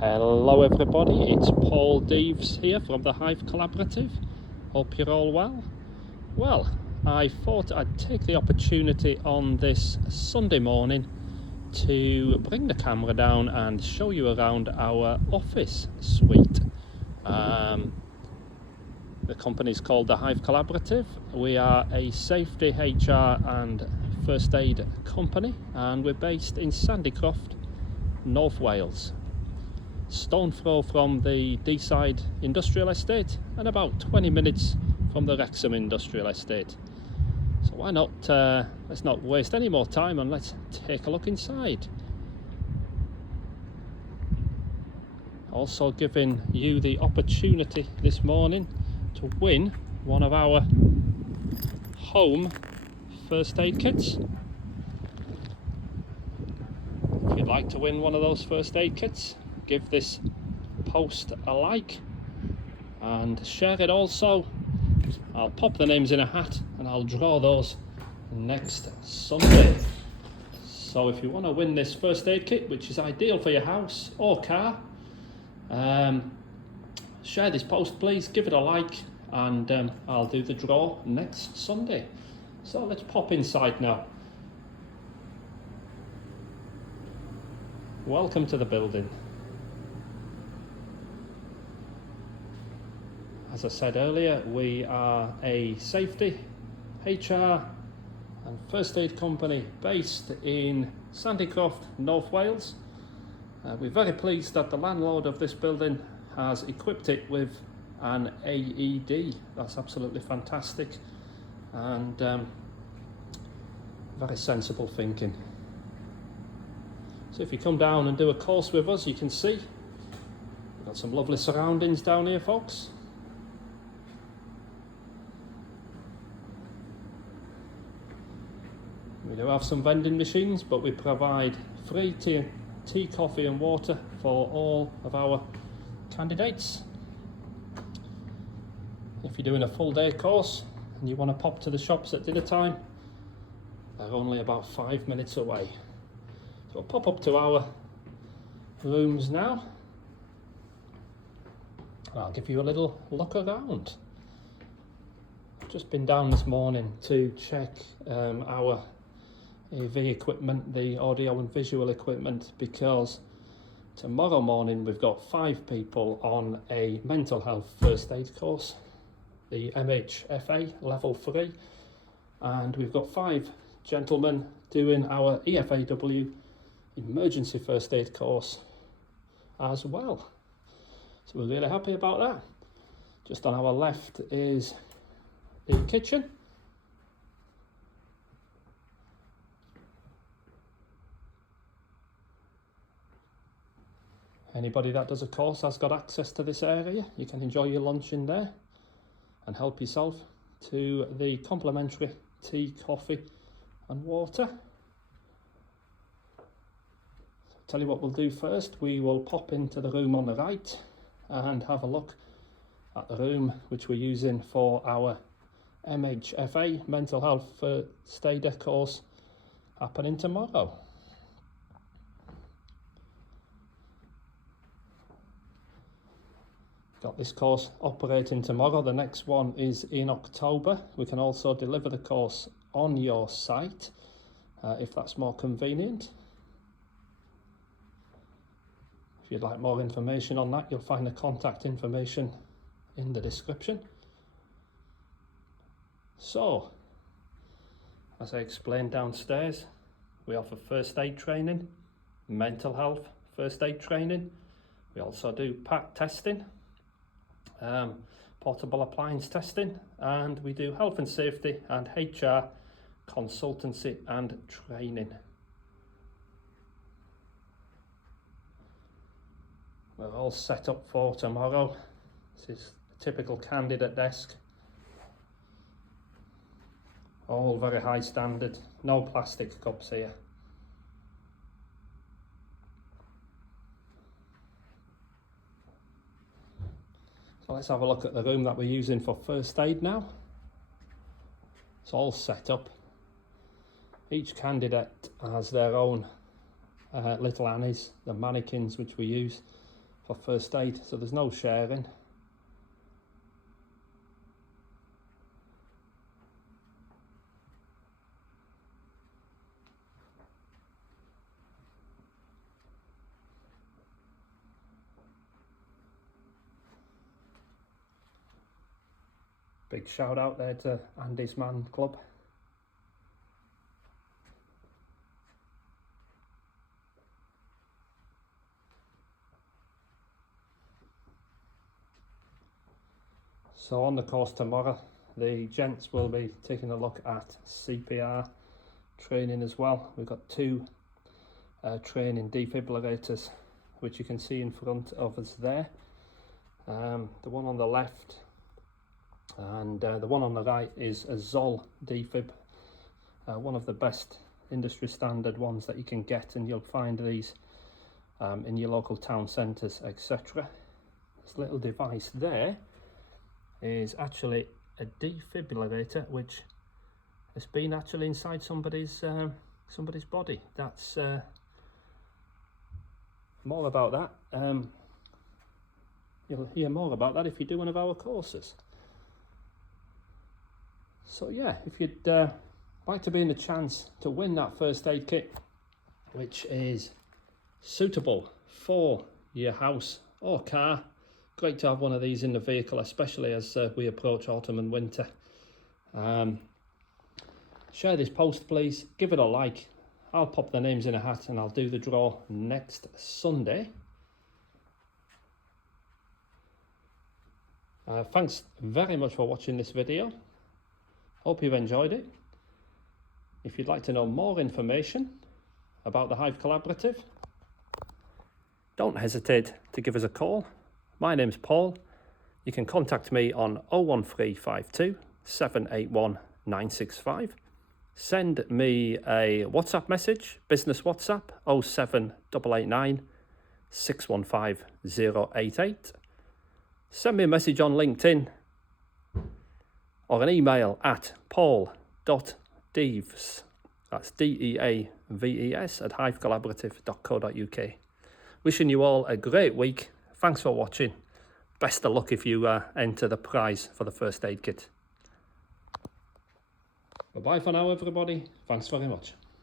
Hello everybody, it's Paul Deves here from the Hive Collaborative. Hope you're all well. Well, I thought I'd take the opportunity on this Sunday morning to bring the camera down and show you around our office suite. The company's called the Hive Collaborative. We are a safety, HR and first aid company, and we're based in Sandycroft, North Wales. Stone throw from the Deeside Industrial Estate and about 20 minutes from the Wrexham Industrial Estate. So why not, let's not waste any more time and let's take a look inside. Also giving you the opportunity this morning to win one of our home first aid kits. If you'd like to win one of those first aid kits, give this post a like and share it also. I'll pop the names in a hat and I'll draw those next Sunday. So if you want to win this first aid kit, which is ideal for your house or car, share this post please, give it a like, and I'll do the draw next Sunday. So let's pop inside now. Welcome to the building. As I said earlier, we are a safety, HR and first aid company based in Sandycroft, North Wales. We're very pleased that the landlord of this building has equipped it with an AED. That's absolutely fantastic and very sensible thinking. So if you come down and do a course with us, you can see we've got some lovely surroundings down here, folks. We do have some vending machines, but we provide free tea, coffee and water for all of our candidates. If you're doing a full day course and you want to pop to the shops at dinner time, they're only about 5 minutes away. So we'll pop up to our rooms now. I'll give you a little look around. I've just been down this morning to check our AV equipment, the audio and visual equipment, because tomorrow morning we've got 5 people on a mental health first aid course, the MHFA level 3, and we've got 5 gentlemen doing our EFAW emergency first aid course as well. So we're really happy about that. Just on our left is the kitchen. Anybody that does a course has got access to this area. You can enjoy your lunch in there and help yourself to the complimentary tea, coffee and water. So I'll tell you what we'll do first. We will pop into the room on the right and have a look at the room which we're using for our MHFA mental health first aider course happening tomorrow. Got this course operating tomorrow. The next one is in October. We can also deliver the course on your site if that's more convenient. If you'd like more information on that, you'll find the contact information in the description. So, as I explained downstairs, we offer first aid training, mental health first aid training. We also do PAT testing, portable appliance testing, and we do health and safety and HR consultancy and training. We're all set up for tomorrow. This is a typical candidate desk. All very high standard, no plastic cups here. So let's have a look at the room that we're using for first aid now. It's all set up. Each candidate has their own little Annies, the mannequins which we use for first aid, so there's no sharing. Big shout out there to Andy's Man Club. So on the course tomorrow, the gents will be taking a look at CPR training as well. We've got two training defibrillators, which you can see in front of us there. The one on the left and the one on the right is a Zoll defib, one of the best industry standard ones that you can get, and you'll find these in your local town centres, etc. This little device there is actually a defibrillator which has been actually inside somebody's body. That's more about that. You'll hear more about that if you do one of our courses. So yeah, if you'd like to be in the chance to win that first aid kit, which is suitable for your house or car, great to have one of these in the vehicle, especially as we approach autumn and winter. Share this post please, give it a like. I'll pop the names in a hat and I'll do the draw next Sunday. Thanks very much for watching this video. Hope you've enjoyed it. If you'd like to know more information about the Hive Collaborative, don't hesitate to give us a call. My name's Paul. You can contact me on 01352 781 965. Send me a WhatsApp message, business WhatsApp, 07889 615 088. Send me a message on LinkedIn or an email at paul.deaves, that's DEAVES, at hivecollaborative.co.uk. Wishing you all a great week. Thanks for watching. Best of luck if you enter the prize for the first aid kit. Bye-bye for now, everybody. Thanks very much.